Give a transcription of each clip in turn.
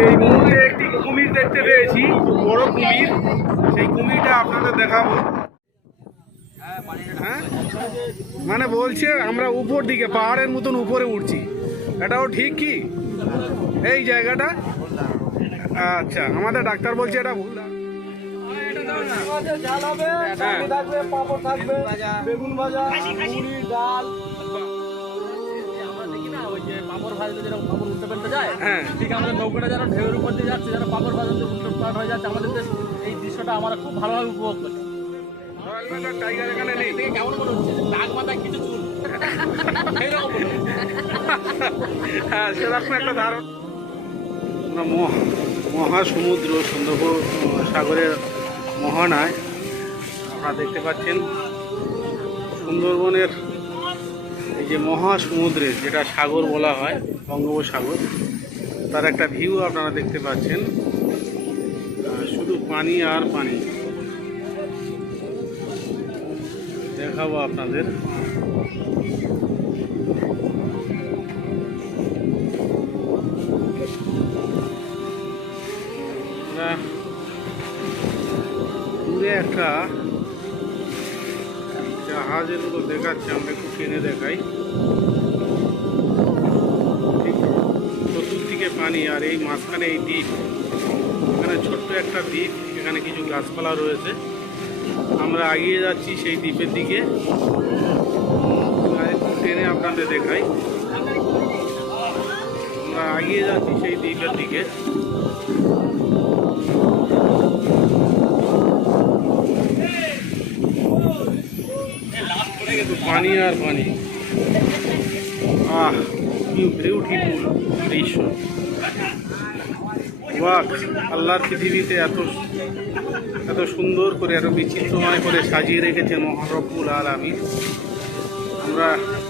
এই মুহূর্তে একটি কুমির দেখতে পেয়েছি বড় কুমির। সেই কুমিরটা আপনাদের দেখাবো। হ্যাঁ? মানে বলছে আমরা উপর দিকে পাহাড়ের মতন উপরে উঠছি। এটাও ঠিক কি? এই জায়গাটা? আচ্ছা আমাদের ডাক্তার বলছে এটা ভুল জাল যেরকম উল্টো যায় হ্যাঁ। ঠিক আমাদের নৌকাটা যেন ঢেউয়ের উপর দিয়ে যাচ্ছে যেন হয়ে যাচ্ছে আমাদের দেশ এই দৃশ্যটা আমরা খুব ভালোভাবে উপভোগ করছি। টাইগার এখানে নেই। কেমন মনে হচ্ছে? নাক মাথায় কিছু চুল। হ্যাঁ সেরকম একটা ধারণ। মহা মহাসমুদ্র সুন্দরবন সাগরের মহানায় আপনারা দেখতে পাচ্ছেন সুন্দরবনের এই যে মহাসমুদ্রের যেটা সাগর বলা হয়, বঙ্গোপসাগর, তার একটা ভিউ আপনারা দেখতে পাচ্ছেন। শুধু পানি আর পানি। দেখাবো আপনাদের। দূরে একটা জাহাজের মতো দেখাচ্ছে, আমরা একটু টেনে দেখাই। চতুর্দিকে পানি আর এই মাঝখানে এই দ্বীপ। এখানে ছোট্ট একটা দ্বীপ, এখানে কিছু গাছপালা রয়েছে। আমরা এগিয়ে যাচ্ছি সেই দ্বীপের দিকে। একটু টেনে আপনাদের দেখাই। আমরা এগিয়ে যাচ্ছি সেই দ্বীপের দিকে। পানি আর পানি। আহ, কি বিউটিফুল দৃশ্য। বাক আল্লাহর পৃথিবীতে এত এত সুন্দর করে, এত বিচিত্রময় করে সাজিয়ে রেখেছে মহারব্বুল আমি আমরা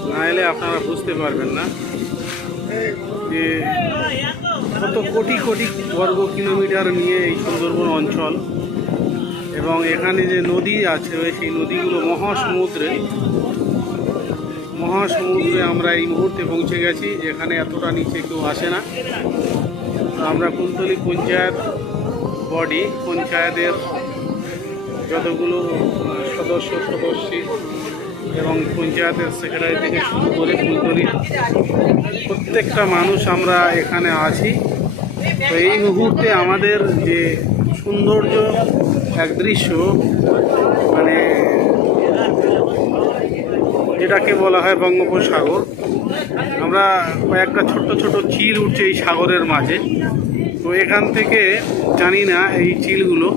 না এলে আপনারা বুঝতে পারবেন না যে কত কোটি কোটি বর্গ কিলোমিটার নিয়ে এই সুন্দরবন অঞ্চল। এবং এখানে যে নদী আছে সেই নদীগুলো মহাসমুদ্রে। মহাসমুদ্রে আমরা এই মুহূর্তে পৌঁছে গেছি, যেখানে এতটা নিচে কেউ আসে না। আমরা কুন্তলি পঞ্চায়েত বডি, পঞ্চায়েতের যতগুলো সদস্য, সদস্যী এবং পঞ্চায়েতের সেক্রেটারি থেকে শুরু করে কুন্তলির প্রত্যেকটা মানুষ আমরা এখানে আছি। তো এই মুহূর্তে আমাদের যে সৌন্দর্য এক দৃশ্য মানে যেটাকে বলা হয় বঙ্গোপসাগর। আমরা কয়েকটা ছোট্ট ছোট চিল উঠছে এই সাগরের মাঝে। তো এখান থেকে জানি না এই চিলগুলো।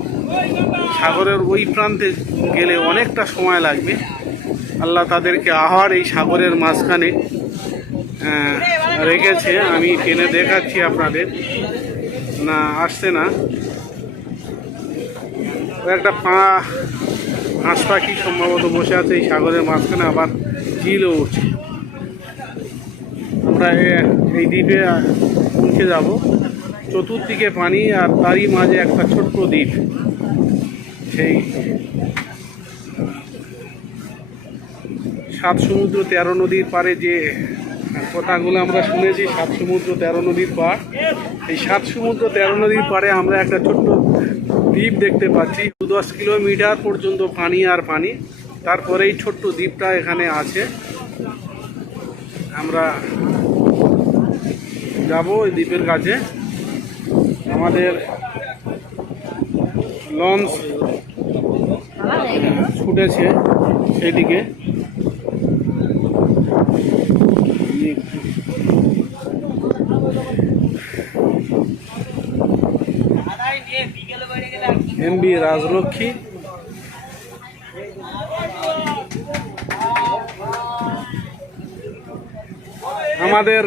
সাগরের ওই প্রান্তে গেলে অনেকটা সময় লাগবে। আল্লাহ তাদেরকে আহার এই সাগরের মাঝখানে রেখেছে। আমি টেনে দেখাচ্ছি আপনাদের। না, আসছে না। একটা পা হাঁস পাখি সম্ভবত বসে আছে এই সাগরের মাঝখানে, আবার চিলও উঠছে। আমরা এই দ্বীপে উঠে যাব। চতুর্দিকে পানি আর তারই মাঝে একটা ছোট্ট দ্বীপ। সেই সাত সমুদ্র তেরো নদীর পারে যে কথাগুলো আমরা শুনেছি সাত সমুদ্র তেরো নদীর পার এই সাত সমুদ্র তেরো নদীর পারে আমরা একটা ছোট্ট দ্বীপ দেখতে পাচ্ছি। দু দশ কিলোমিটার পর্যন্ত পানি আর পানি। তারপরে এই ছোট্ট দ্বীপটা এখানে আছে। আমরা যাব ওই দ্বীপের কাছে। আমাদের লঞ্চ ছুটেছে সেদিকে এমবি রাজলক্ষ্মী। আমাদের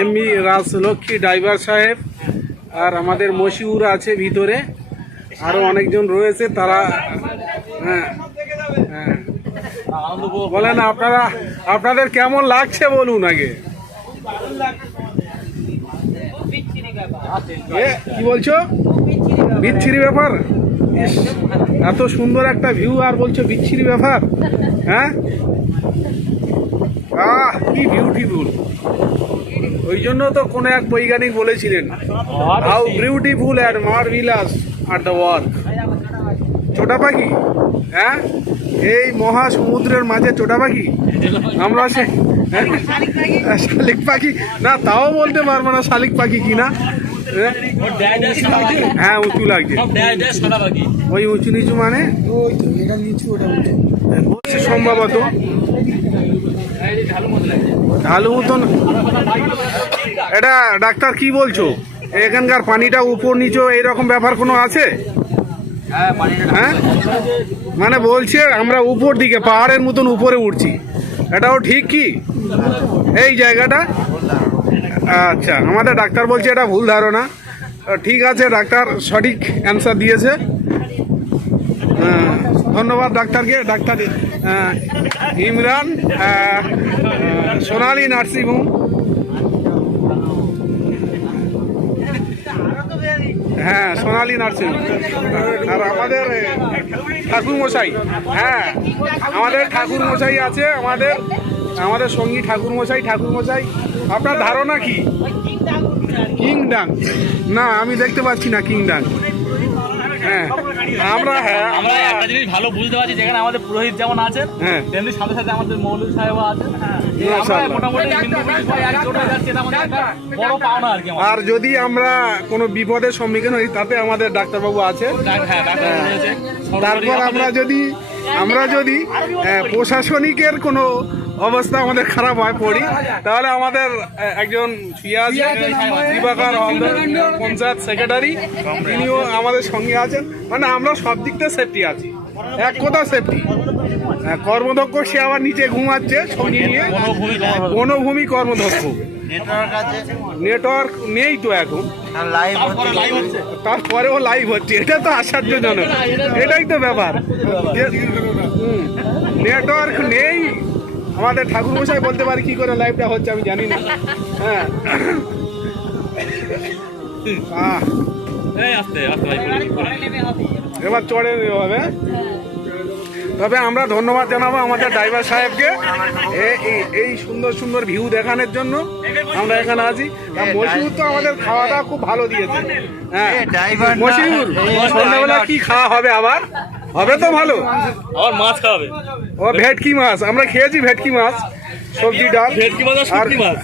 এমবি রাজলক্ষ্মী ড্রাইভার সাহেব আর আমাদের মশিউর আছে ভিতরে। আরও অনেকজন রয়েছে তারা হ্যাঁ হ্যাঁ। বলেন আপনারা আপনাদের কেমন লাগছে বলুন আগে? কি বলছো? বিচ্ছিরি ব্যাপার। এত সুন্দর একটা ভিউ আর বলছো বিচ্ছিরি ব্যাপার? হ্যাঁ? আহ, কি বিউটিফুল ওই জন্য তো কোনো এক বৈজ্ঞানিক বলেছিলেন how beautiful and marvellous are the work ছোটা পাখি? হ্যাঁ? এই মহা সমুদ্রের মাঝে ছোটা পাখি? আমরা সে হ্যাঁ? শালিক পাখি? না, তাও বলতে পারব না শালিক পাখি কি না হ্যাঁ? হ্যাঁ উঁচু লাগছে। ওই উঁচু নিচু মানে? বলছে সম্ভবত। ঢালু মতন এটা ডাক্তার কি বলছো? এখানকার পানিটা উপর নিচু এইরকম ব্যাপার কোনো আছে? হ্যাঁ মানে বলছে আমরা উপর দিকে পাহাড়ের মতন উপরে উঠছি। এটাও ঠিক কি? এই জায়গাটা? আচ্ছা আমাদের ডাক্তার বলছে এটা ভুল ধারণা। ঠিক আছে, ডাক্তার সঠিক অ্যান্সার দিয়েছে। ধন্যবাদ ডাক্তারকে। Doctor Imran Sonali nursing home হ্যাঁ সোনালী নার্সিং আর আমাদের ঠাকুর মশাই হ্যাঁ আমাদের ঠাকুর মশাই আছে, আমাদের আমাদের সঙ্গী ঠাকুর মশাই ঠাকুর মশাই আপনার ধারণা কি? কিংডাং। না আমি দেখতে পাচ্ছি না কিংডাং। হ্যাঁ আমরা হ্যাঁ আমরা আমরা একটা জিনিস ভালো বুঝতে পারছি যেখানে আমাদের পুরোহিত যেমন আছেন হ্যাঁ। তেমনি সাথে সাথে আমাদের মৌলভী সাহেব আছেন। এই আমরা মাশাআল্লাহ। মোটামুটি হিন্দু পুলিশ ভাই একজোট হয়ে আর কি আমাদের। আর যদি আমরা কোনো বিপদের সম্মুখীন হই তাতে আমাদের ডাক্তারবাবু আছে হ্যাঁ ডাক্তার রয়েছে। তারপর আমরা যদি আমরা যদি প্রশাসনিকের কোনো অবস্থা আমাদের খারাপ হয়, পড়ি। তাহলে আমাদের একজন পঞ্চায়েত সেক্রেটারি তিনিও আমাদের সঙ্গে আছেন। মানে আমরা সব দিক থেকে সেফটি আছি। এক কথা সেফটি কর্মদক্ষ, সে আবার নিচে ঘুমাচ্ছে, সঙ্গে নিয়ে। বনভূমি কর্মদক্ষ। নেটওয়ার্ক নেই তো এখন। তারপরেও লাইভ হচ্ছে। এটা তো আশ্চর্যজনক। এটাই তো ব্যাপার। নেটওয়ার্ক নেই। আমাদের ঠাকুর মশাই বলতে পারে কি করে লাইভটা হচ্ছে আমি জানি না। হ্যাঁ। এবার চড়ে হবে। তবে আমরা ধন্যবাদ জানাব আমাদের ড্রাইভার সাহেবকে। এ- এই- এই সুন্দর সুন্দর ভিউ দেখানোর জন্য আমরা এখানে আছি। আর মশিউর তো আমাদের খাওয়াটা খুব ভালো দিয়েছে। হ্যাঁ। এ, মশিউর সন্ধ্যাবেলা কি খাওয়া হবে আবার? হবে তো ভালো? আবার মাছ খাবে। ও ভেটকি মাছ। আমরা খেয়েছি ভেটকি মাছ সবজি ডাল। ভেটকি মাছ আর শুটকি মাছ।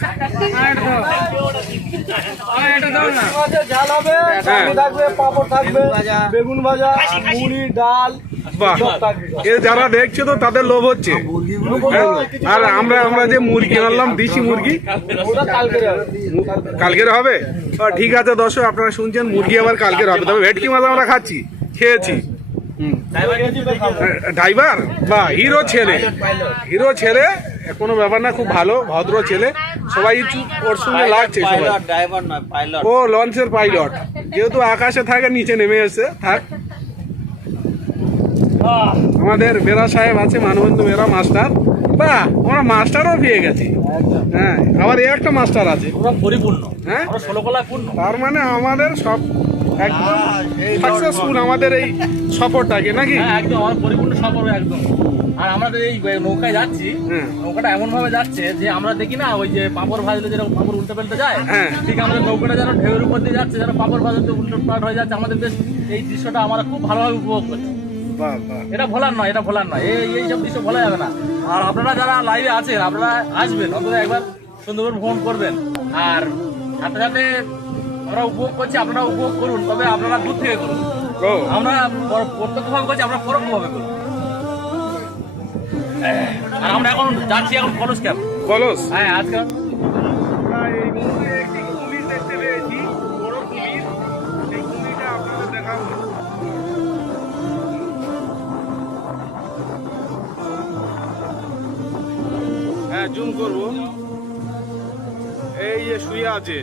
ঝাল হবে হ্যাঁ। চাটনি থাকবে পাঁপড় থাকবে বেগুন ভাজা মুড়ি ডাল বাহ। এ যারা দেখছে তো তাদের লোভ হচ্ছে। হ্যাঁ? আর আমরা আমরা যে মুরগি আনলাম দেশি মুরগি কালকের হবে? ঠিক আছে দর্শক আপনারা শুনছেন মুরগি আবার কালকের হবে। তবে ভেটকি মাছ আমরা খাচ্ছি খেয়েছি। ড্রাইভার বা হিরো ছেলে। হিরো ছেলে কোনো ব্যাপার না খুব ভালো ভদ্র ছেলে। সবাই ওর সঙ্গে লাগছে সবাই। ও লঞ্চের পাইলট যেহেতু আকাশে থাকে নিচে নেমে এসে থাক। আমাদের বেরা সাহেব আছে মানবন্ধু বেরা মাস্টার। বাহ আমরা মাস্টারও পেয়ে গেছি। হ্যাঁ আবার এ একটা মাস্টার আছে। পরিপূর্ণ। হ্যাঁ? তার মানে আমাদের সব একদম সাকসেসফুল আমাদের এই সফরটাকে নাকি? হ্যাঁ একদম আমার পরিপূর্ণ সম্পর্ক একদম। আর আমরা তো এই নৌকায় যাচ্ছি হ্যাঁ। নৌকাটা এমন ভাবে যাচ্ছে যে আমরা দেখি না ওই যে পাপড় ভাজলে যেরকম পাপড় উল্টে ফেলতে যায় হ্যাঁ। ঠিক আমাদের নৌকাটা যেন ঢেউয়ের উপর দিয়ে যাচ্ছে যেন পাপড় ভাজতে উল্টো পাল্ট হয়ে যাচ্ছে আমাদের বেশ এই দৃশ্যটা আমরা খুব ভালোভাবে উপভোগ করছি। এটা ভোলার নয় এটা ভোলার নয় এই এই সব দৃশ্য ভোলা যাবে না। আর আপনারা যারা লাইভে আছেন আপনারা আসবেন অন্তত একবার সুন্দরবন ভ্রমণ করবেন। আর সাথে সাথে আমরা উপভোগ করছি আপনারা উপভোগ করুন তবে আপনারা দূর থেকে করুন। ও আমরা পর- প্রত্যক্ষভাবে করছি আমরা পরোক্ষভাবে করুন। আর আমরা এখন যাচ্ছি এখন কলেজ ক্যাম্প কলস? হ্যাঁ আজকে আমরা এই মুহূর্তে একটি কুমির দেখতে পেয়েছি বড় কুমির। সেই কুমিরটা আপনাদের দেখাবো। হ্যাঁ জুম করব। এই যে শুয়ে আছে।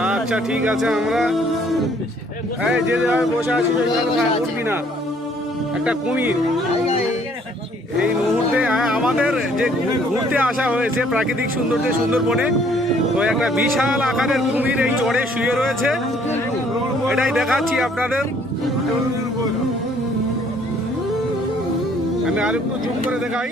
আচ্ছা ঠিক আছে, আমরা এই যে জায়গায় বসে আছি উঠবি না। একটা কুমির। এই মুহূর্তে আমাদের যে ঘুরতে আসা হয়েছে, প্রাকৃতিক সৌন্দর্যে, সুন্দরবনে তো একটা বিশাল আকারের কুমির এই চড়ে শুয়ে রয়েছে। এটাই দেখাচ্ছি আপনাদের। আমি আরেকটু জুম করে দেখাই।